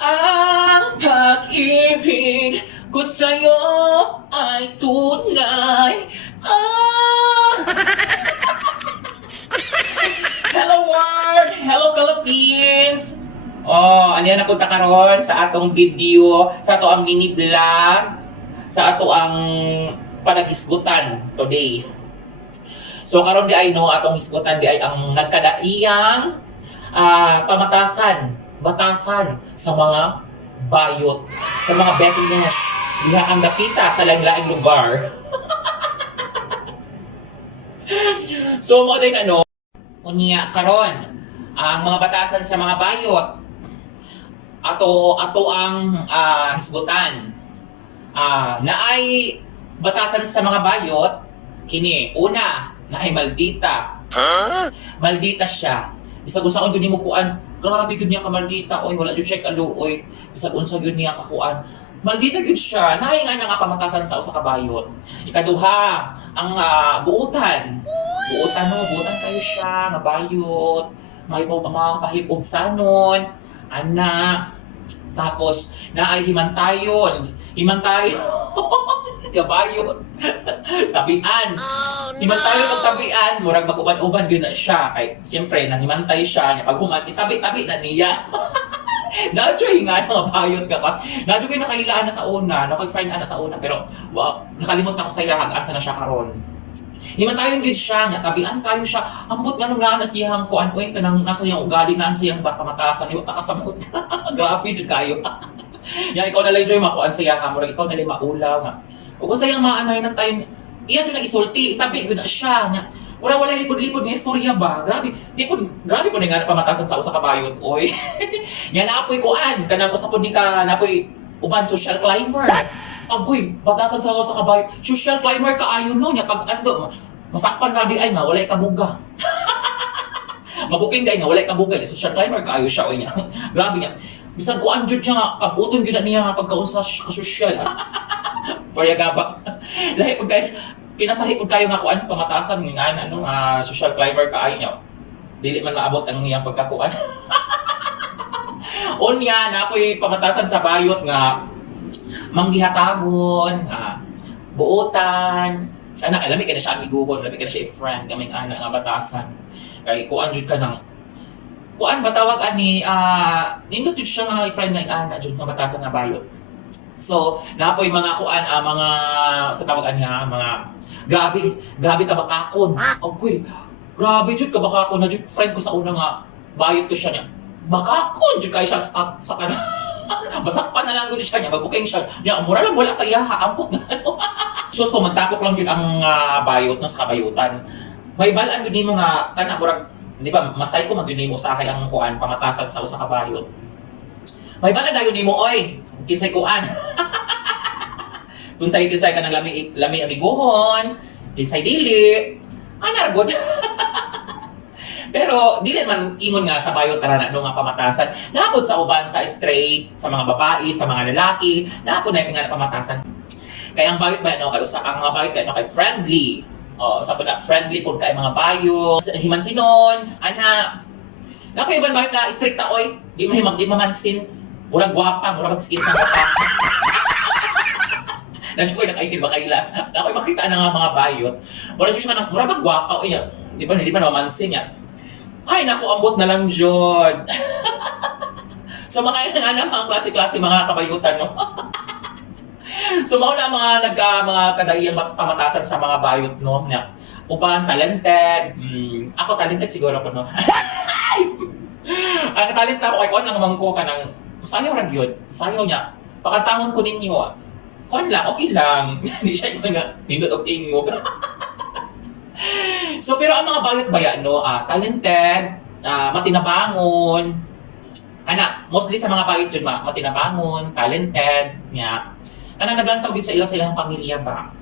Ang pag-ibig ko sa'yo ay tunay. Ah! Hello world! Hello Philippines! Oh, ano yan napunta karon sa atong video, sa ato ang mini vlog, sa ato ang panagisgutan today. So karon di ay no, atong hisgutan di ay ang nagkadaiyang batasan sa mga bayot, sa mga betting mesh, diha ang napita sa laing-laing lugar. So mo din ano, unya karon ang mga batasan sa mga bayot ato ang hisgutan. Na ay batasan sa mga bayot kini una na ay maldita. Maldita siya. Bisag unsa kun gyud nimo kuan, grabe gyud niya ka maldita oy, wala gyud check alo oy. Bisag unsa gyud niya ka kuan. Maldita gyud siya. Naay nga nga pamatasan sa usa ka bayot. Ikaduha, ang buutan. Buutan kayo siya nga bayot. May mga pahig-ugsanon, ana. Tapos naay himantayon. Gabayot. Tabian. Himantayon og tabian, murag mag-uban-uban gyud na siya kay siyempre nangimantay siya nya pag human itabi-tabi na niya. Nadyo nga mga bayot ka kas. Nadyo koy nakailaan na sa una, nakay-friend na sa una pero nakalimot na ko sa iya asa na siya karon. Himantayon gyud siya nya tabian kayo siya. Ambot nga nung naa siyang kuan oy kanang nasa iyang ugali na siyang pamatasan niyo takasabot. Grabe jud kayo. Yan ikaw na lang joy makuan sa iya murag ikaw na lang maulaw nga. Ug sa iyang maanay nang tayo iya jud na isulti itabi gyud na siya nya. Wala lipod-lipod nga istorya ba? Grabe po nga pamatasan sa usa ka bayot oy. Yan naapoy kuan kanang usapon ni ka naapoy uban social climber. Agoy, batasan sa usa ka bayot. Social climber kaayo no nya pag ando masakpan grabe ay nga walay kabuga. Mabuking day nga walay kabuga social climber kaayo siya oy nya. Grabe nya. Bisag kuan jud siya nga kabuton gyud niya nga pagkaunsa ka social. Parya gaba. Lahi pag kinasahi pud kayo nga kuan pamatasan nga ano social climber kaayo nya. Dili man maabot ang iyang pagkakuan. Unya na ako'y pamatasan sa bayot nga manggihatagon, buotan, ana lami ka na siya amiguhon, lami ka na siya friend kaming ana nga batasan. Kay kuan jud ka nang kuan batawag ani nindot jud siya nga friend nga ana jud nga batasan nga bayot. So napoy mga kuan mga sa tawag ani mga grabe ka bakakon. Agoy, grabe jud ka bakakon na jud friend ko sa una nga bayot ko siya niya. Bakakon jud kay siya sa kana. Basakpan na lang gud siya niya, mabuking siya. Niya mura lang wala sa iya ampot nga ano. Sus ko magtapok lang jud ang bayot no sa kabayutan. May balaan gud nimo nga kana murag di ba masay ko magyud nimo sa kay ang kuan pamatasan sa usa ka bayot. May balaan dayon nimo oy, kinsay kuan. Kinsay ka nang lami amiguhon, kinsay dili. Anar gud. Pero dili man ingon nga sa bayot tara na nga pamatasan. Naapod sa uban sa straight, sa mga babae, sa mga lalaki, naapod na nga pamatasan. Kaya ang bayot ba no kay ang mga bayot no kay friendly. Sa pud friendly pud kay mga bayot, himansinon, ana. Napoy iban bayot na strict ta oy, di mamansin. Murag gwapa, murag skin sa gwapa. Nandiyo ko nakaihil ba kaila? Nakoy makita na nga mga bayot. Murag siya nang murag gwapa oy. Di ba mamansin ya? Ay, naku, ambot na lang, Jod. So, mga klase-klase mga kabayutan, no? So, mauna mga kadayang pamatasan sa mga bayot, no? Uban, talented. Ako, talented siguro ko, no? Ang talent na ako, ay kuwan lang ko ka ng sayaw rag yun. Sayaw niya. Pakantahon ko ninyo, kuwan lang, okay lang. Hindi siya yung nga, nindot og tingog. So pero ang mga bayot baya no, talented, matinabangon. Kana mostly sa mga bayot jud matinabangon, talented nya. Kana naglantaw gid sa ilang pamilya ba.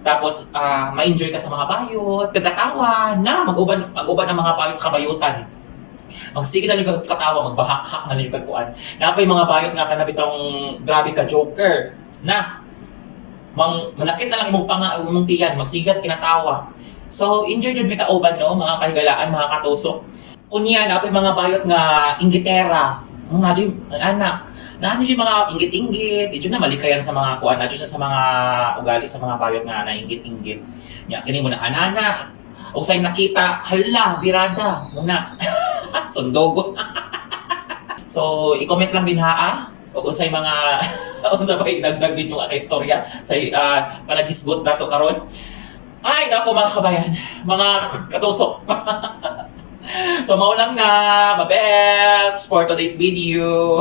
Tapos ma-enjoy ka sa mga bayot, kagatawa na mag-uban ang mga bayot sa kabayutan. Magsige na yung katawa, magbahak-hak na yung kagkuan. Napay mga bayot nga kana bitong grabe ka joker na manakit na lang imong tiyan, magsigat kinatawa. So, enjoy jud mi kauban no, mga kahigalaan, mga katusok. Unya na mga bayot nga inggitera. Nga di anak, naano siya mga inggit-inggit, di na malikayan sa mga kuan, na siya sa mga ugali sa mga bayot nga na inggit-inggit. Nya kini mo na anana, og say nakita, hala, birada, muna. Sundogon. So, i-comment lang din ha, o unsay mga unsa pa idagdag din yung akay istorya sa panaghisgot nato karon. Ay, nako mga kabayan, mga katusok. So, maulang na, babets for today's video.